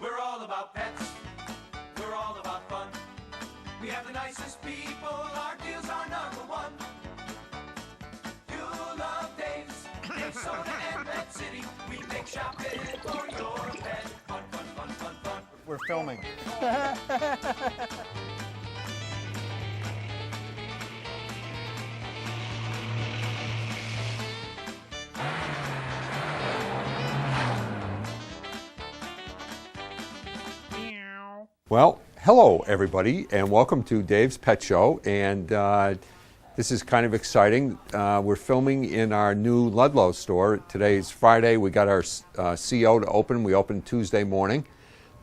We're all about pets. We're all about fun. We have the nicest people. Our deals are number one. You'll love Dave's, Minnesota and Pet City. We make shopping for your pet. Fun, fun, fun, fun, fun. We're filming. Well, hello everybody, and welcome to Dave's Pet Show. And this is kind of exciting. We're filming in our new Ludlow store. Today's Friday. We got our CO to open. We opened Tuesday morning.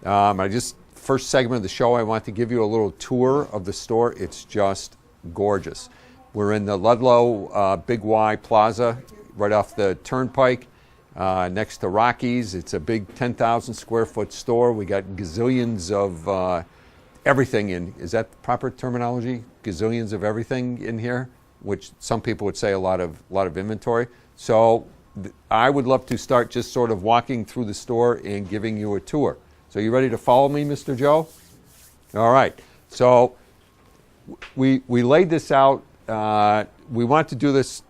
First segment of the show, I want to give you a little tour of the store. It's just gorgeous. We're in the Ludlow Big Y Plaza, right off the Turnpike, next to Rockies. It's a big 10,000 square foot store. We got gazillions of everything in. Is that the proper terminology? Gazillions of everything in here, which some people would say a lot of inventory. So I would love to start just sort of walking through the store and giving you a tour. So you ready to follow me, Mr. Joe? All right. So we laid this out. We want to do this.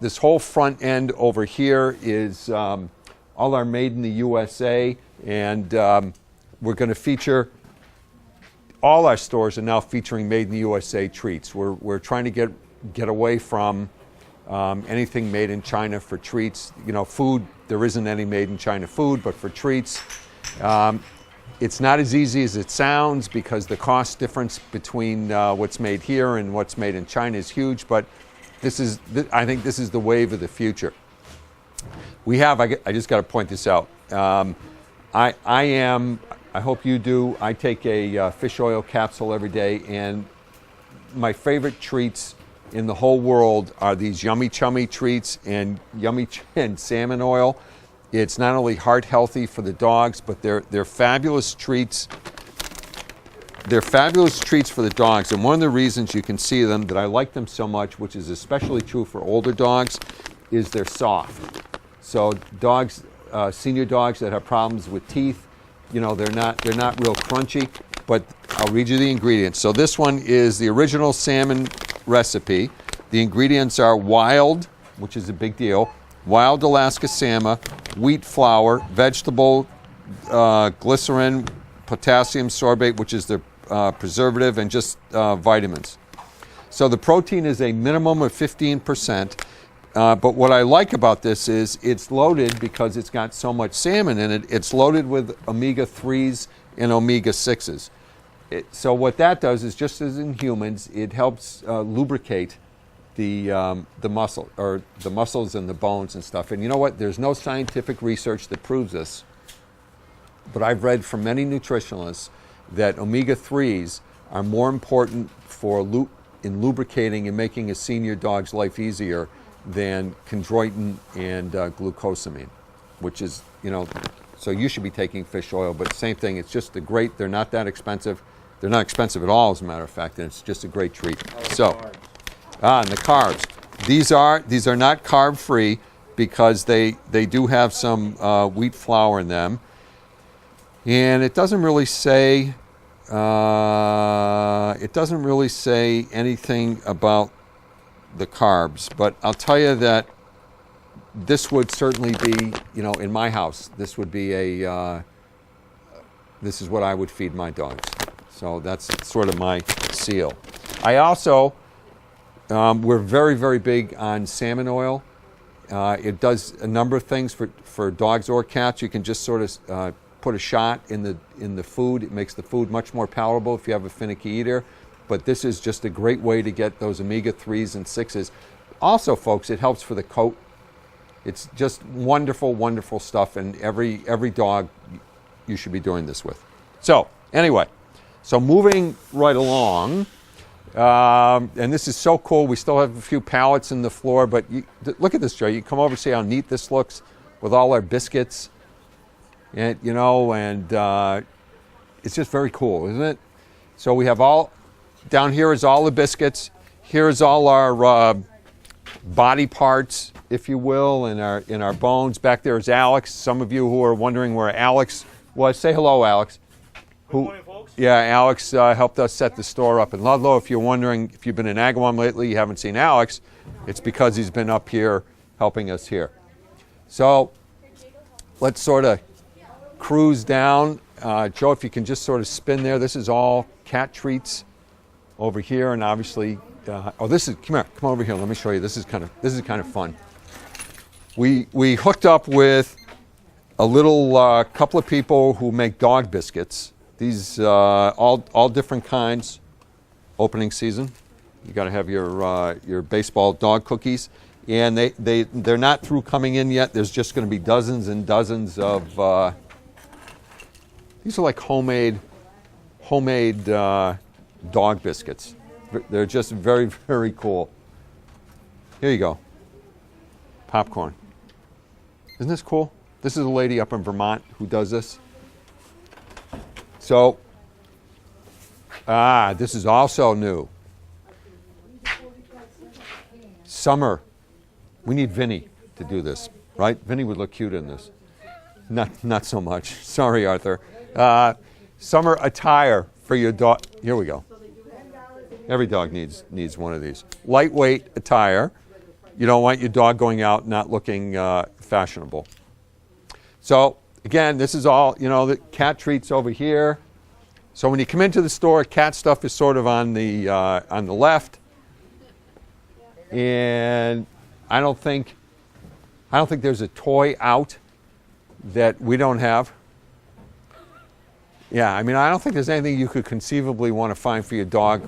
This whole front end over here is all our made in the USA, and we're going to feature. All our stores are now featuring made in the USA treats. We're trying to get away from anything made in China for treats. You know, food, there isn't any made in China food, but for treats, it's not as easy as it sounds because the cost difference between what's made here and what's made in China is huge, but I think this is the wave of the future. I just got to point this out. I hope you do. I take a fish oil capsule every day, and my favorite treats in the whole world are these Yummy Chummy treats and and salmon oil. It's not only heart healthy for the dogs, but they're fabulous treats. They're fabulous treats for the dogs, and one of the reasons you can see them that I like them so much, which is especially true for older dogs, is they're soft. So dogs, senior dogs that have problems with teeth, you know, they're not real crunchy. But I'll read you the ingredients. So this one is the original salmon recipe. The ingredients are wild, which is a big deal, wild Alaska salmon, wheat flour, vegetable glycerin, potassium sorbate, which is the preservative, and just vitamins. So the protein is a minimum of 15%. But what I like about this is it's loaded, because it's got so much salmon in it, it's loaded with omega-3s and omega-6s. So what that does is, just as in humans, it helps lubricate the muscle, or the muscles and the bones and stuff. And you know what? There's no scientific research that proves this, but I've read from many nutritionalists that omega-3s are more important in lubricating and making a senior dog's life easier than chondroitin and glucosamine, which is, you know, so you should be taking fish oil, but same thing, it's just they're not that expensive. They're not expensive at all, as a matter of fact, and it's just a great treat. And the carbs. These are not carb-free because they do have some wheat flour in them. And it doesn't really say anything about the carbs, but I'll tell you that this would certainly be, you know, in my house, this would be this is what I would feed my dogs. So that's sort of my seal. I also, we're very, very big on salmon oil. It does a number of things for dogs or cats. You can just sort of put a shot in the food. It makes the food much more palatable if you have a finicky eater. But this is just a great way to get those omega-3s and 6s. Also, folks, it helps for the coat. It's just wonderful, wonderful stuff, and every dog you should be doing this with. So anyway, so moving right along, and this is so cool. We still have a few pallets in the floor, but look at this, Joe. You come over and see how neat this looks with all our biscuits, and you know, and it's just very cool, isn't it? So we have all down here is all the biscuits. Here's all our body parts, if you will, in our bones. Back there is Alex. Some of you who are wondering where Alex was, say hello, Alex. Good morning, folks. Yeah, Alex helped us set the store up in Ludlow. If you're wondering, if you've been in Agawam lately, you haven't seen Alex, it's because he's been up here helping us here. So let's sort of cruise down. Joe, if you can just sort of spin there. This is all cat treats over here, and obviously, this is, come over here. Let me show you. This is kind of fun. We hooked up with a little couple of people who make dog biscuits. These all different kinds. Opening season, you got to have your baseball dog cookies, and they're not through coming in yet. There's just going to be dozens and dozens of. These are like homemade dog biscuits. They're just very, very cool. Here you go. Popcorn. Isn't this cool? This is a lady up in Vermont who does this. So, this is also new. Summer. We need Vinny to do this, right? Vinny would look cute in this. Not so much. Sorry, Arthur. Summer attire for your dog. Here we go. Every dog needs one of these. Lightweight attire. You don't want your dog going out not looking fashionable. So again, this is all, the cat treats over here. So when you come into the store, cat stuff is sort of on the left. And I don't think there's a toy out that we don't have. Yeah, I mean, I don't think there's anything you could conceivably want to find for your dog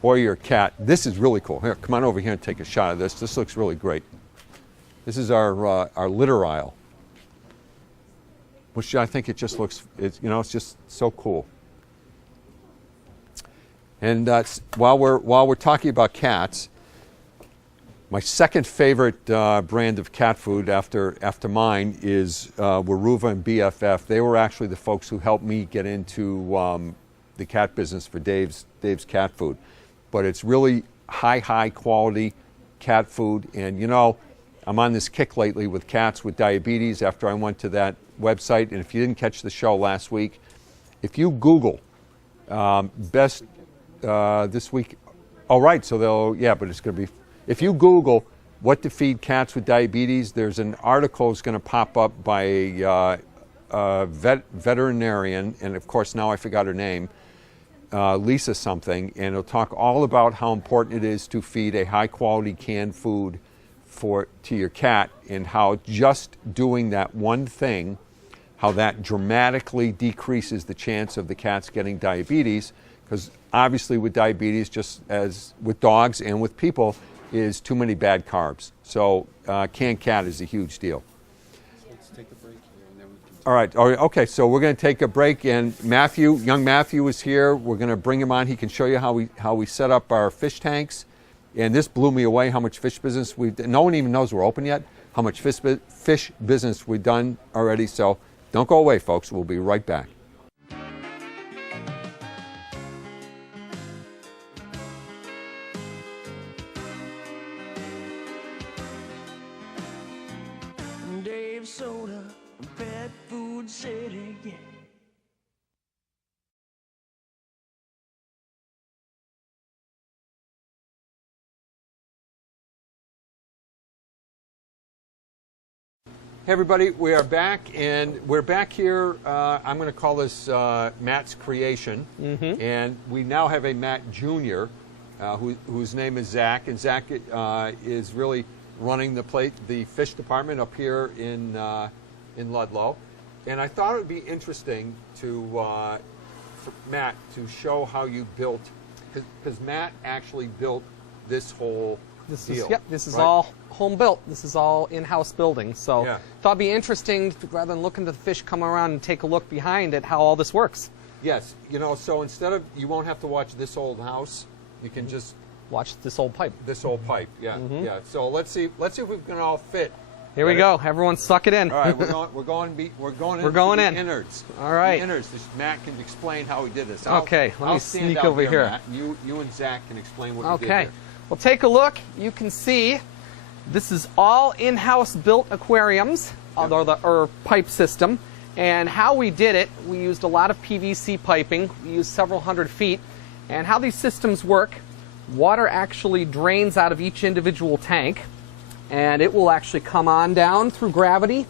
or your cat. This is really cool. Here, come on over here and take a shot of this. This looks really great. This is our litter aisle, which I think it just looks, it's just so cool. And while we're talking about cats, my second favorite brand of cat food after mine is Weruva and BFF. They were actually the folks who helped me get into the cat business for Dave's Cat Food. But it's really high quality cat food. And I'm on this kick lately with cats with diabetes after I went to that website. And if you didn't catch the show last week, if you Google best this week, oh right, so but it's going to be. If you Google what to feed cats with diabetes, there's an article that's going to pop up by a veterinarian, and of course now I forgot her name, Lisa something, and it'll talk all about how important it is to feed a high-quality canned food to your cat, and how just doing that one thing, how that dramatically decreases the chance of the cats getting diabetes, because obviously with diabetes, just as with dogs and with people, is too many bad carbs. So canned cat is a huge deal. Let's take a break here and then we can... All right. Okay, so we're going to take a break, and young Matthew is here. We're going to bring him on. He can show you how we set up our fish tanks. And this blew me away, how much fish business no one even knows we're open yet, how much fish business we've done already. So don't go away, folks. We'll be right back. Dave Soda, Pet Food City, yeah. Hey everybody, we are back, and we're back here. I'm going to call this Matt's Creation, and we now have a Matt Jr., whose name is Zach, and Zach is really running the fish department up here in Ludlow. And I thought it would be interesting for Matt to show how you built, because Matt actually built this whole deal. This is right? all home built. This is all in-house building. So Yeah. thought it'd be interesting, rather than looking at the fish come around and take a look behind it, how all this works. Yes, so instead of, you won't have to watch this old house, you can just Watch this old pipe. this old pipe. Yeah, yeah. So let's see if we can all fit. Here we go. Everyone suck it in. All right, we're going into the innards. All right. The innards. Matt can explain how he did this. Okay, let me I'll stand sneak out over here. Matt. You and Zach can explain what you did Okay. here. Well, take a look. You can see this is all in-house built aquariums, or pipe system. And how we did it, we used a lot of PVC piping. We used several hundred feet. And how these systems work, water actually drains out of each individual tank, and it will actually come on down through gravity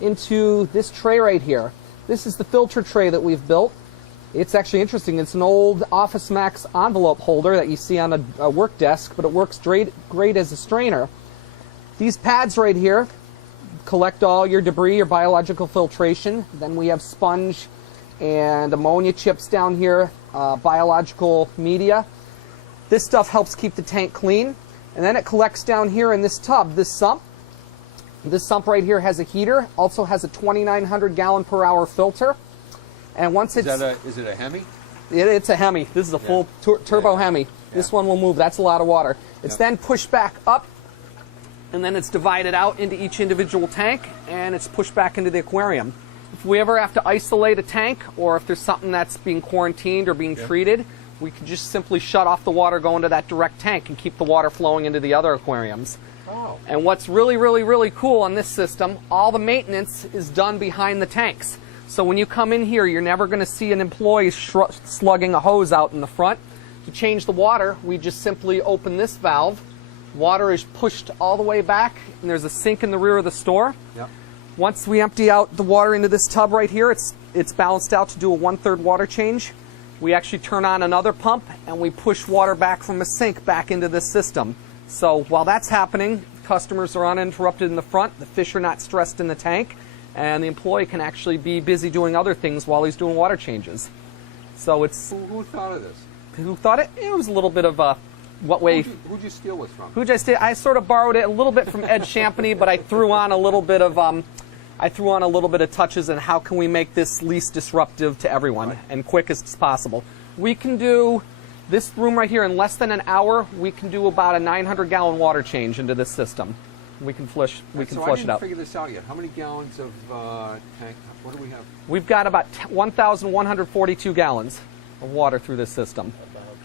into this tray right here. This is the filter tray that we've built. It's actually interesting. It's an old Office Max envelope holder that you see on a work desk, but it works great as a strainer. These pads right here collect all your debris, your biological filtration. Then we have sponge and ammonia chips down here, biological media. This stuff helps keep the tank clean. And then it collects down here in this tub, this sump. This sump right here has a heater, also has a 2,900 gallon per hour filter. And once it's... Is it a Hemi? It's a Hemi. This is a full turbo Hemi. This one will move. That's a lot of water. It's then pushed back up, and then it's divided out into each individual tank, and it's pushed back into the aquarium. If we ever have to isolate a tank, or if there's something that's being quarantined or being treated, we can just simply shut off the water going to that direct tank and keep the water flowing into the other aquariums. Oh. And what's really, really, really cool on this system, all the maintenance is done behind the tanks. So when you come in here, you're never going to see an employee slugging a hose out in the front. To change the water, we just simply open this valve. Water is pushed all the way back, and there's a sink in the rear of the store. Yep. Once we empty out the water into this tub right here, it's balanced out to do a 1/3 water change. We actually turn on another pump, and we push water back from a sink back into this system. So while that's happening, customers are uninterrupted in the front, the fish are not stressed in the tank, and the employee can actually be busy doing other things while he's doing water changes. So it's... Who thought of this? Who thought it? It was a little bit of a... What way? Who'd you steal this from? Who'd I steal? I sort of borrowed it a little bit from Ed Champagny, but I threw on a little bit of touches on how can we make this least disruptive to everyone and quick as possible. We can do this room right here in less than an hour. We can do about a 900 gallon water change into this system. We can flush. We can flush it out. I didn't figure this out yet. How many gallons of tank? What do we have? We've got about 1,142 gallons of water through this system.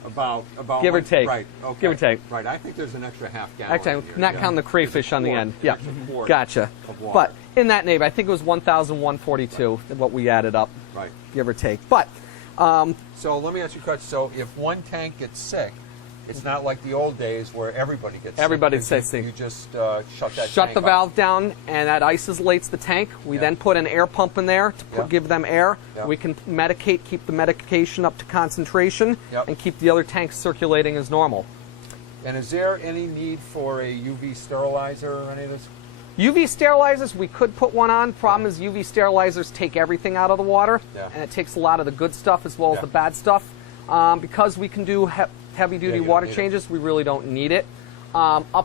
About give or take. Right. Okay. Give or take. Right. I think there's an extra half gallon. Actually, in here. not counting the crayfish on the end. Yeah. Quart Gotcha. of water. But in that neighborhood, I think it was 1,142 what we added up. Right. Give or take. But so let me ask you a question. So if one tank gets sick, it's not like the old days where everybody gets sick. You just shut that shut tank the off. valve down, and that isolates the tank. We then put an air pump in there to give them air. We can medicate, keep the medication up to concentration, and keep the other tanks circulating as normal. And is there any need for a UV sterilizer or any of this? UV sterilizers, we could put one on. Problem is UV sterilizers take everything out of the water, and it takes a lot of the good stuff as well as the bad stuff. Because we can do heavy-duty water changes, we really don't need it. Up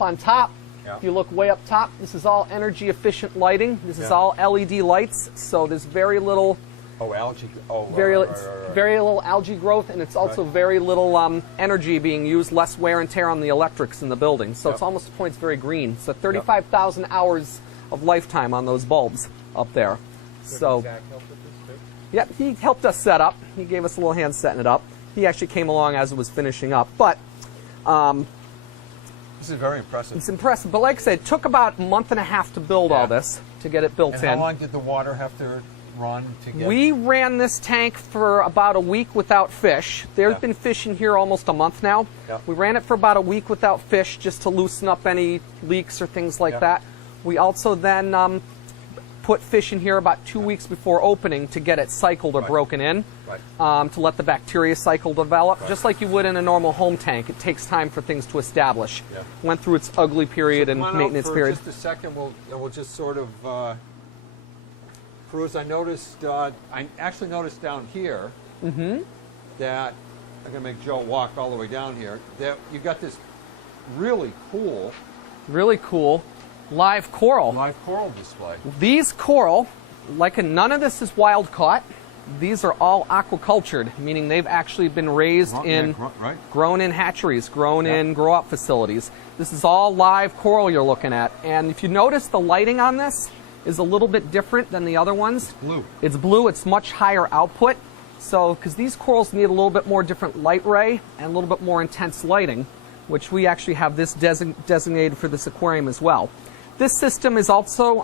on top, if you look way up top, this is all energy-efficient lighting. This is all LED lights, so there's very little... algae. Very little algae growth, and it's also very little energy being used, less wear and tear on the electrics in the building. So it's almost to the point it's very green. So 35,000 hours of lifetime on those bulbs up there. So Zach help with this too? yeah, he helped us set up. He gave us a little hand setting it up. He actually came along as it was finishing up. But this is very impressive. it's impressive. But like I said, it took about a month and a half to build all this, to get it built and in. how long did the water have to run to get? We ran this tank for about a week without fish. There's been fish in here almost a month now. We ran it for about a week without fish just to loosen up any leaks or things like that. We also then put fish in here about 2 weeks before opening to get it cycled or broken in, to let the bacteria cycle develop. Just like you would in a normal home tank, it takes time for things to establish. Went through its ugly period and maintenance period. Just a second, we'll just sort of cruise. I noticed, I actually noticed down here that, I'm going to make Joe walk all the way down here, that you got this really cool live coral. live coral display. These coral, none of this is wild caught. These are all aquacultured, meaning they've actually been raised grown in hatcheries, grown in grow-out facilities. This is all live coral you're looking at. And if you notice, the lighting on this is a little bit different than the other ones. It's blue. It's blue. It's much higher output. So, because these corals need a little bit more different light ray and a little bit more intense lighting. which we actually have this designated for this aquarium as well. This system is also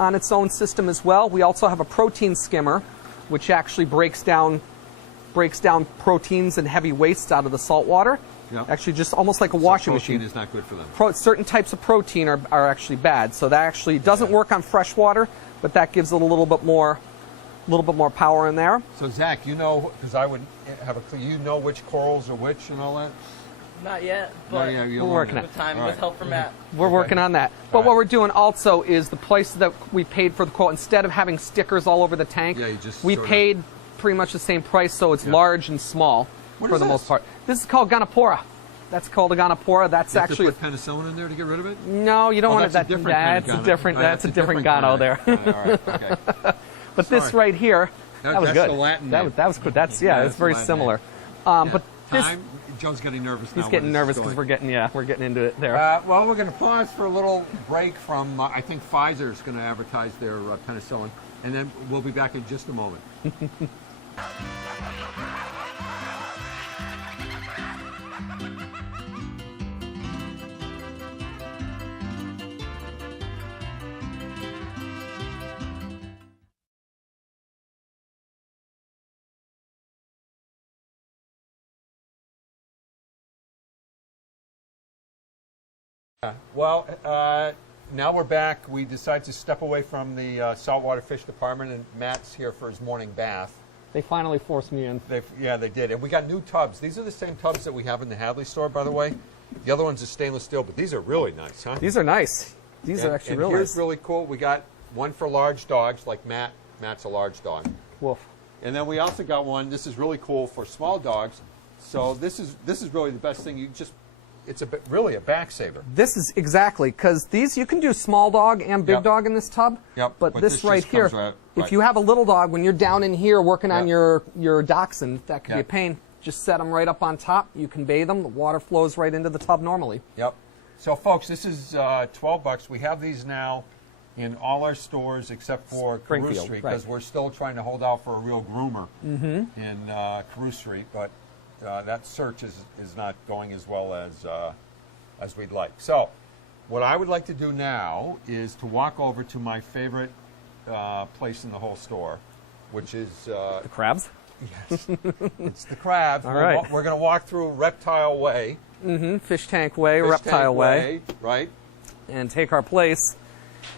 on its own system as well. We also have a protein skimmer, which actually breaks down proteins and heavy wastes out of the salt water. Yep. Actually, just almost like a washing machine. Protein is not good for them. Certain types of protein are actually bad, so that actually doesn't work on fresh water, but that gives it a little bit more power in there. So Zach, you know, because I would have a clue, you know which corals are which and all that? Not yet, but we're working on it. with time, with help from Matt. We're working on that. But what we're doing also is the price that we paid for the quote, instead of having stickers all over the tank, we paid pretty much the same price, so it's large and small for the most part. This is called Gonapora. That's called a Gonapora. That's you actually have to put penicillin in there to get rid of it? No, you don't want that's that. That's a different Gono there. All right, okay. But this right here, that was that's good. The Latin name. That was good. That's very similar. But this, Joe's getting nervous now. He's getting nervous because we're getting into it there. Well, we're going to pause for a little break from, I think Pfizer's going to advertise their penicillin, and then we'll be back in just a moment. Well, now we're back. We decided to step away from the saltwater fish department, and Matt's here for his morning bath. They finally forced me in. Yeah, they did. And we got new tubs. These are the same tubs that we have in the Hadley store, by the way. The other one's are stainless steel, but these are really nice, huh? These are nice. These are actually really nice. Here's really cool. We got one for large dogs, like Matt. Matt's a large dog. Woof. And then we also got one. This is really cool for small dogs. So this is really the best thing. It's really a back saver. This is exactly, because these, you can do small dog and big dog in this tub. Yep. But this right here, right. if you have a little dog, when you're down in here working on your dachshund, that could be a pain. Just set them right up on top. You can bathe them. The water flows right into the tub normally. Yep. So folks, this is $12. We have these now in all our stores except for Carew Street, because we're still trying to hold out for a real groomer in Carew Street, but that search is not going as well as we'd like. So what I would like to do now is to walk over to my favorite place in the whole store, which is the crabs. Yes, it's the crabs. All right. We're going to walk through Reptile Way. Fish Tank Way, Reptile Way. Right. And take our place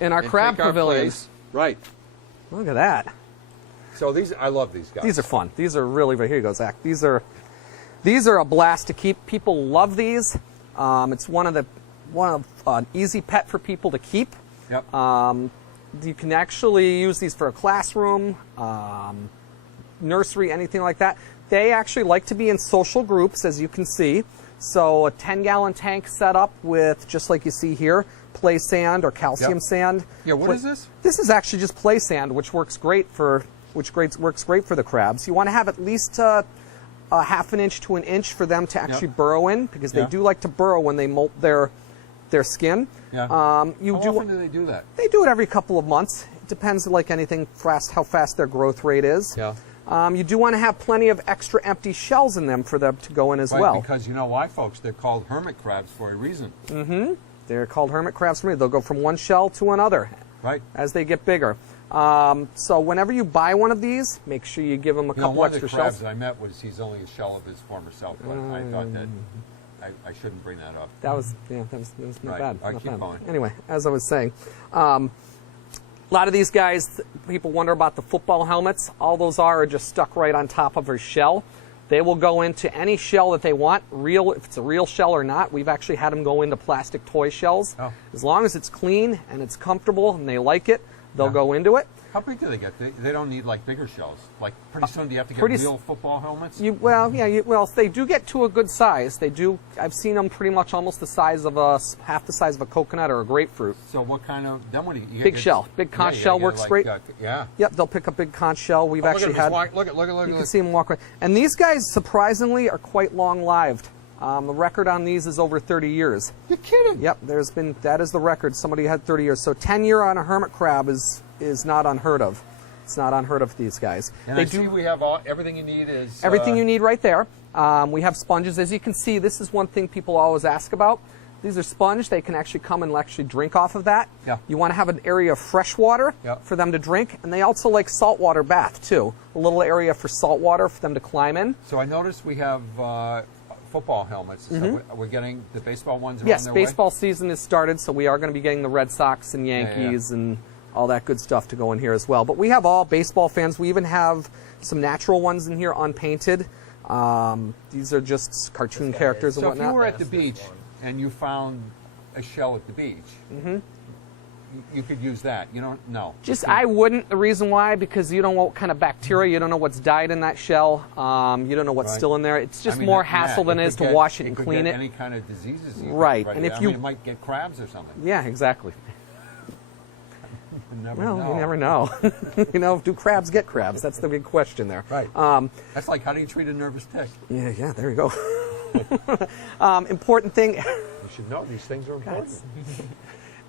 in our crab pavilion. Right. Look at that. So I love these guys. These are fun. These are really, here you go, Zach. These are a blast to keep. People love these. It's one of an easy pet for people to keep. Yep. You can actually use these for a classroom, nursery, anything like that. They actually like to be in social groups, as you can see. So a 10-gallon tank set up with, just like you see here, play sand or calcium sand. Yeah, what is this? This is actually just play sand, which works great for the crabs. You want to have at least a half an inch to an inch for them to actually burrow in, because they do like to burrow when they molt their skin. Yeah. How often do they do that? They do it every couple of months. It depends, like anything, how fast their growth rate is. Yeah. You do want to have plenty of extra empty shells in them for them to go in as well. Because you know why, folks? They're called hermit crabs for a reason. Mm-hmm. They're called hermit crabs for me. They'll go from one shell to another as they get bigger. So whenever you buy one of these, make sure you give them a couple extra shells. One of the crabs I met he's only a shell of his former self, but I thought that I shouldn't bring that up. That was not bad. All right, keep going. Anyway, as I was saying, a lot of these guys, people wonder about the football helmets. All those are just stuck right on top of their shell. They will go into any shell that they want, if it's a real shell or not. We've actually had them go into plastic toy shells. Oh. As long as it's clean and it's comfortable and they like it, they'll go into it. How big do they get? They don't need like bigger shells. Like pretty soon, do you have to get real football helmets? They do get to a good size. They do. I've seen them pretty much almost the size of half the size of a coconut or a grapefruit. So what kind of? Then what do you? Big shell. Big conch shell works great. Yep, they'll pick a big conch shell. We've actually had. Look at. You can see them walk right. And these guys, surprisingly, are quite long-lived. The record on these is over 30 years. You're kidding? Yep, that is the record. Somebody had 30 years. So 10 years on a hermit crab is not unheard of. It's not unheard of, these guys. And I see we have everything you need is... Everything you need right there. We have sponges. As you can see, this is one thing people always ask about. These are sponge. They can actually come and actually drink off of that. Yeah. You want to have an area of fresh water for them to drink. And they also like saltwater bath, too. A little area for salt water for them to climb in. So I noticed we have football helmets. So we're getting the baseball ones around Yes, their baseball season has started, so we are going to be getting the Red Sox and Yankees and all that good stuff to go in here as well. But we have all baseball fans. We even have some natural ones in here, unpainted. These are just cartoon characters and So whatnot. if you were at the beach and you found a shell at the beach, you could use that. You don't know. I wouldn't. The reason why, because you don't know what kind of bacteria, you don't know what's died in that shell, you don't know what's still in there. It's just more hassle than it is to wash it and clean it. Any kind of diseases. Right, and if you it might get crabs or something. Yeah, exactly. You never Well, know. you never know. You know, do crabs get crabs? That's the big question there. Right. That's like, how do you treat a nervous tick? Yeah, there you go. Important thing. You should know these things are important.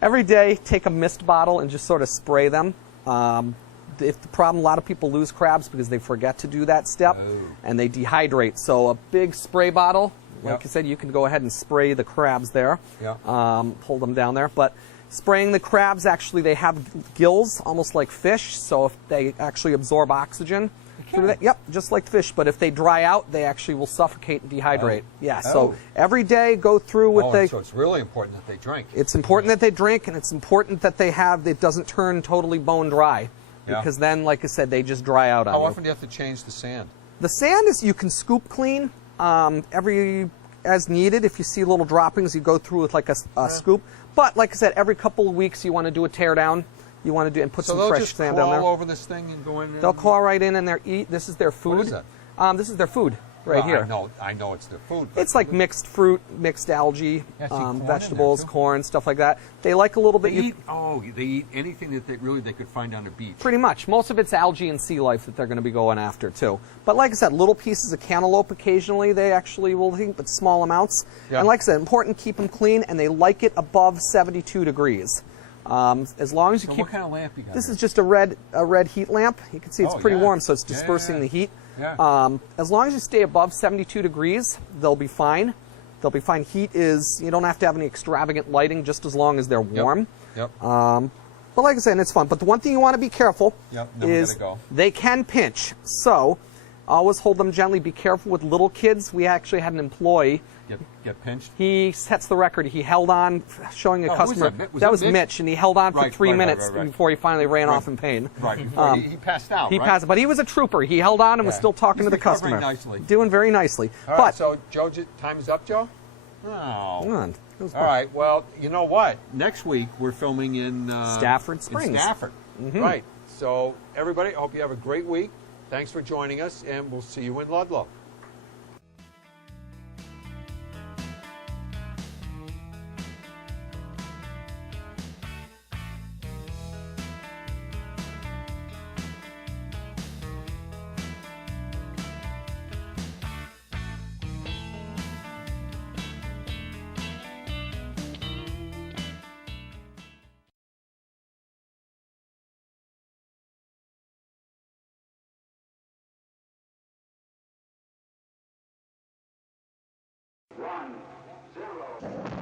Every day, take a mist bottle and just sort of spray them. If the problem, a lot of people lose crabs because they forget to do that step and they dehydrate. So a big spray bottle, like I said, you can go ahead and spray the crabs there. Pull them down there. But spraying the crabs, actually, they have gills, almost like fish. So if they actually absorb oxygen through that, just like fish. But if they dry out, they actually will suffocate and dehydrate. So every day, go through with So it's really important that they drink. It's important that they drink, and it's important that they have, it doesn't turn totally bone dry. Because then, like I said, they just dry out on you. How often do you have to change the sand? The sand is, you can scoop clean as needed. If you see little droppings, you go through with like a scoop. But like I said, every couple of weeks you want to do a tear down. You want to do and put some fresh sand down there. So they'll just crawl over this thing and go in there? They'll crawl right in and this is their food. What is that? This is their food right here. I know it's their food. It's like mixed fruit, mixed algae, vegetables, corn, stuff like that. They like a little bit. They eat anything that they could find on the beach. Pretty much. Most of it's algae and sea life that they're going to be going after too. But like I said, little pieces of cantaloupe occasionally they actually will eat, but small amounts. And like I said, important to keep them clean, and they like it above 72 degrees. As long as you keep. What kind of lamp you got? This is just a red heat lamp. You can see it's pretty warm, so it's dispersing the heat. As long as you stay above 72 degrees, they'll be fine. They'll be fine. Heat is, you don't have to have any extravagant lighting, just as long as they're warm. But like I said, it's fun. But the one thing you want to be careful is they can pinch. So always hold them gently. Be careful with little kids. We actually had an employee. Get pinched? He sets the record. He held on, showing a customer. That was Mitch, and he held on for 3 minutes before he finally ran off in pain. He passed out. He passed, but he was a trooper. He held on and was still talking to the customer. Doing very nicely. All right, so Joe, time is up, Joe? Oh. Come on. All right. Well, you know what? Next week we're filming in Stafford Springs. In Stafford. Right. So everybody, I hope you have a great week. Thanks for joining us, and we'll see you in Ludlow. One, zero.